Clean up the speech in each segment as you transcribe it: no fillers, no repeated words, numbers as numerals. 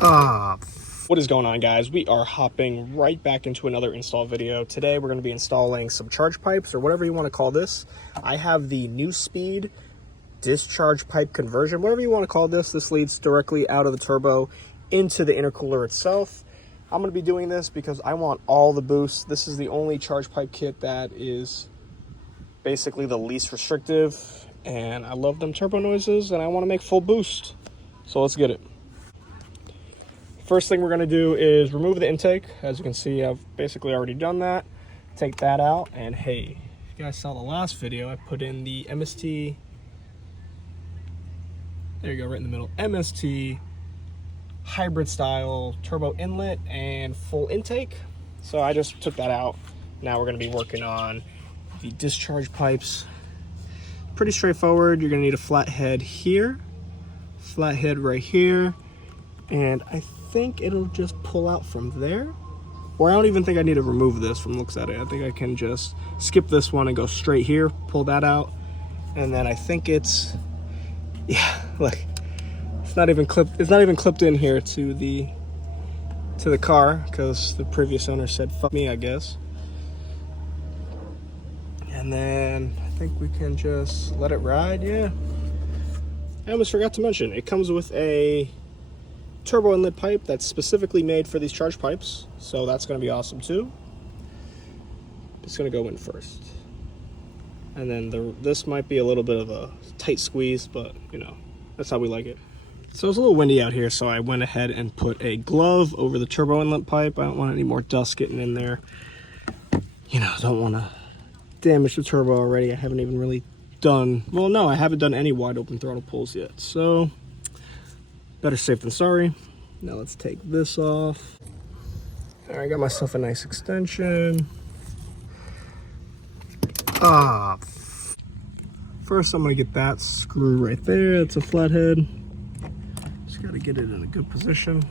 What is going on, guys? We are hopping right back into another install video. Today we're going to be installing some charge pipes, or whatever you want to call this. I have the NEUSPEED Discharge Pipe Conversion, whatever you want to call this. This leads directly out of the turbo into the intercooler itself. I'm going to be doing this because I want all the boost. This is the only charge pipe kit that is basically the least restrictive, and I love them turbo noises, and I want to make full boost. So let's get it. First thing we're going to do is remove the intake. As you can see, I've basically already done that. Take that out, and hey, if you guys saw the last video, I put in the MST, there you go, right in the middle, MST hybrid style turbo inlet and full intake. So I just took that out. Now we're going to be working on the discharge pipes. Pretty straightforward. You're going to need a flat head here, flat head right here, and I think it'll just pull out from there. Or I don't even think I need to remove this from looks at it. I think I can just skip this one and go straight here, pull that out, and then I think it's, yeah, look, it's not even clipped in here to the car, because the previous owner said fuck me, I guess. And then I think we can just let it ride. Yeah, I almost forgot to mention, it comes with a turbo inlet pipe that's specifically made for these charge pipes, so that's going to be awesome too. It's going to go in first, and then this might be a little bit of a tight squeeze, but you know, that's how we like it. So it's a little windy out here, so I went ahead and put a glove over the turbo inlet pipe. I don't want any more dust getting in there. You know, don't want to damage the turbo already. I haven't even really done, well, no, I haven't done any wide open throttle pulls yet, so better safe than sorry. Now let's take this off. All right, I got myself a nice extension. First I'm gonna get that screw right there. It's a flathead. Just gotta get it in a good position.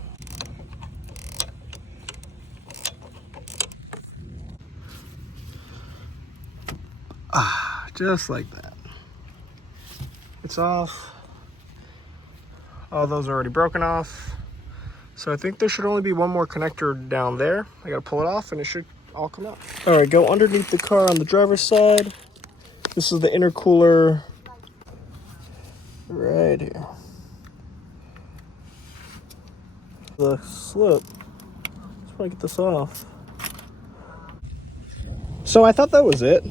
Just like that. It's off. All those are already broken off. So I think there should only be one more connector down there. I gotta pull it off and it should all come out. All right, go underneath the car on the driver's side. This is the intercooler right here. The slip. Let's probably get this off. So I thought that was it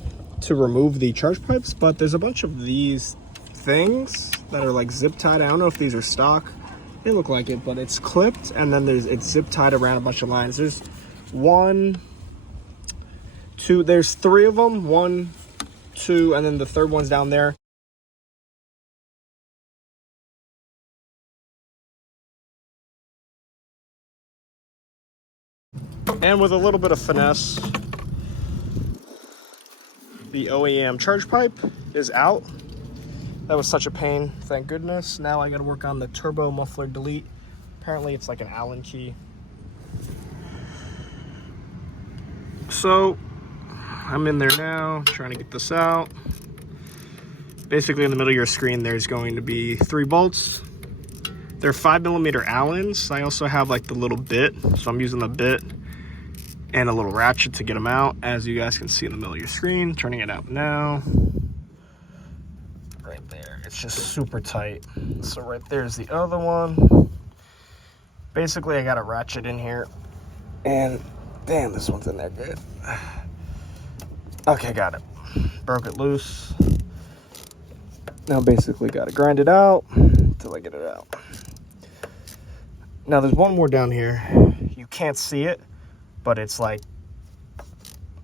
to remove the charge pipes, but there's a bunch of these things that are like zip tied. I don't know if these are stock. They look like it, but it's clipped, and then it's zip tied around a bunch of lines. There's one, two, there's three of them. One, two, and then the third one's down there. And with a little bit of finesse, the OEM charge pipe is out. That was such a pain, thank goodness. Now I gotta work on the turbo muffler delete. Apparently it's like an Allen key. So I'm in there now, trying to get this out. Basically in the middle of your screen, there's going to be 3 bolts. They're 5mm Allens. I also have like the little bit, so I'm using the bit and a little ratchet to get them out, as you guys can see in the middle of your screen. Turning it out now. Right there, it's just super tight. So right there's the other one. Basically I got a ratchet in here, and damn, this one's in there good. Okay, got it. Broke it loose. Now basically got to grind it out until I get it out. Now there's one more down here. You can't see it, but it's like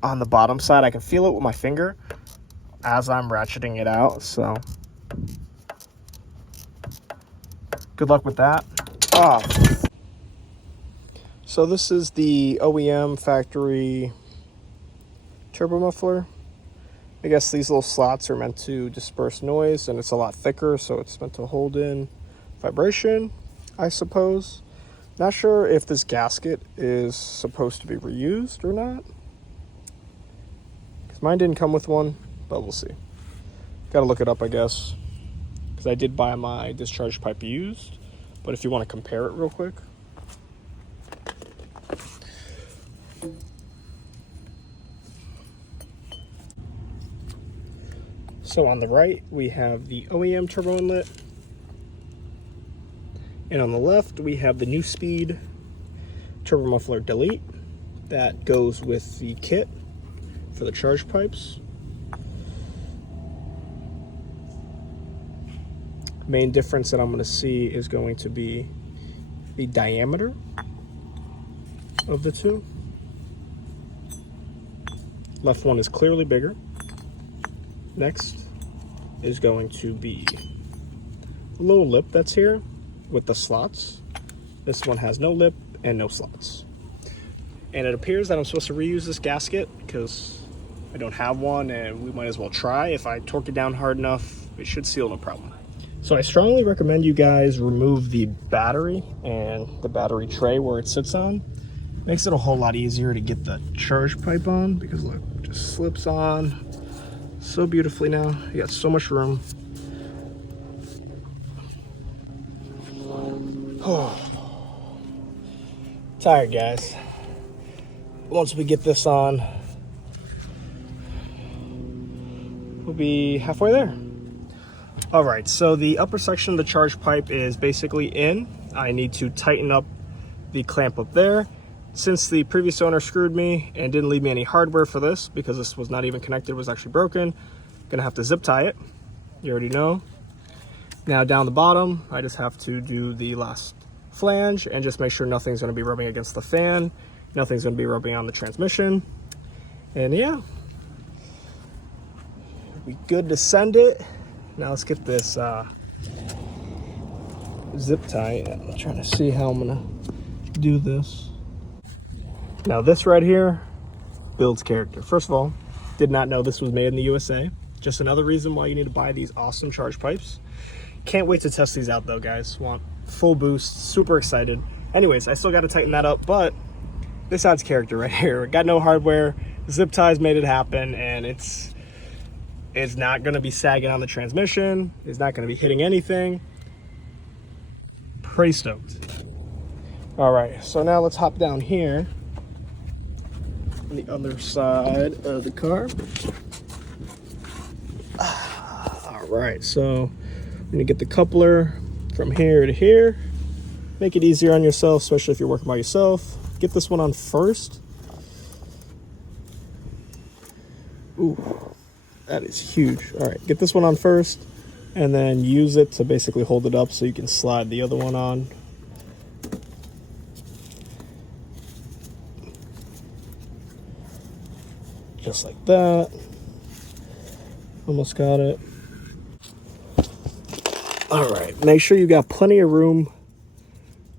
on the bottom side. I can feel it with my finger as I'm ratcheting it out, so good luck with that. So this is the OEM factory turbo muffler. I guess these little slots are meant to disperse noise, and it's a lot thicker, so it's meant to hold in vibration, I suppose. Not sure if this gasket is supposed to be reused or not, because mine didn't come with one, but we'll see. Gotta look it up, I guess, because I did buy my discharge pipe used. But if you want to compare it real quick, So on the right, we have the OEM turbo inlet. And on the left, we have the NEUSPEED Turbo Muffler Delete that goes with the kit for the charge pipes. Main difference that I'm going to see is going to be the diameter of the two. Left one is clearly bigger. Next is going to be a little lip that's here with the slots. This one has no lip and no slots. And it appears that I'm supposed to reuse this gasket because I don't have one, and we might as well try. If I torque it down hard enough, it should seal no problem. So I strongly recommend you guys remove the battery and the battery tray where it sits on. Makes it a whole lot easier to get the charge pipe on, because look, it just slips on so beautifully now. You got so much room. Oh, tired, guys. Once we get this on, we'll be halfway there. All right, so the upper section of the charge pipe is basically in. I need to tighten up the clamp up there. Since the previous owner screwed me and didn't leave me any hardware for this, because this was not even connected, it was actually broken, I'm gonna have to zip tie it. You already know. Now down the bottom, I just have to do the last flange and just make sure nothing's gonna be rubbing against the fan, nothing's gonna be rubbing on the transmission. And yeah, we good to send it. Now let's get this zip tie. I'm trying to see how I'm gonna do this. Now this right here builds character. First of all, did not know this was made in the USA. Just another reason why you need to buy these awesome charge pipes. Can't wait to test these out though, guys. Want full boost, super excited. Anyways, I still got to tighten that up, but this adds character right here. Got no hardware, zip ties made it happen, and it's not going to be sagging on the transmission. It's not going to be hitting anything. Pretty stoked. All right, so now let's hop down here on the other side of the car. All right, so I'm going to get the coupler from here to here. Make it easier on yourself, especially if you're working by yourself. Get this one on first. Ooh. That is huge. All right, get this one on first, and then use it to basically hold it up so you can slide the other one on. Just like that. Almost got it. All right, make sure you got plenty of room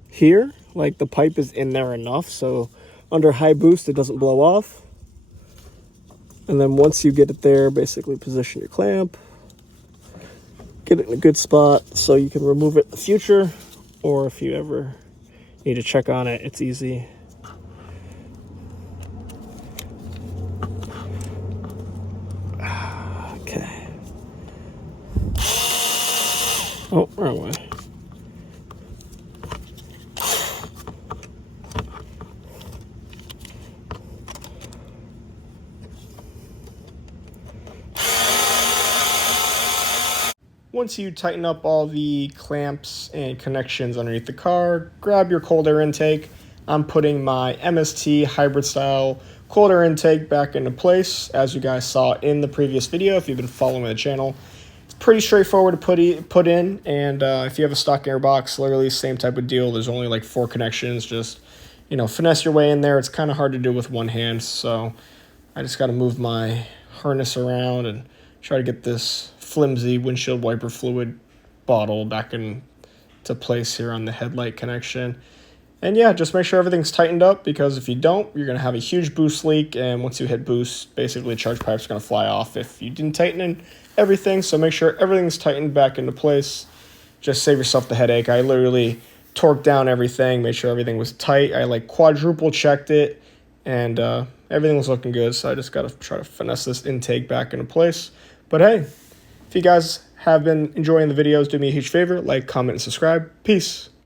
here. Like the pipe is in there enough, so under high boost, it doesn't blow off. And then once you get it there, basically position your clamp, get it in a good spot so you can remove it in the future, or if you ever need to check on it, it's easy. Okay. Oh, wrong way. Once you tighten up all the clamps and connections underneath the car, grab your cold air intake. I'm putting my MST hybrid style cold air intake back into place, as you guys saw in the previous video if you've been following the channel. It's pretty straightforward to put in, and if you have a stock air box, literally same type of deal. There's only like 4 connections. Just, you know, finesse your way in there. It's kind of hard to do with one hand, so I just got to move my harness around and try to get this flimsy windshield wiper fluid bottle back into place here on the headlight connection. And yeah, just make sure everything's tightened up, because if you don't, you're going to have a huge boost leak, and once you hit boost, basically the charge pipe's going to fly off if you didn't tighten in everything. So make sure everything's tightened back into place. Just save yourself the headache. I literally torqued down everything, made sure everything was tight. I like quadruple checked it, and everything was looking good. So I just got to try to finesse this intake back into place. But hey, if you guys have been enjoying the videos, do me a huge favor, like, comment, and subscribe. Peace.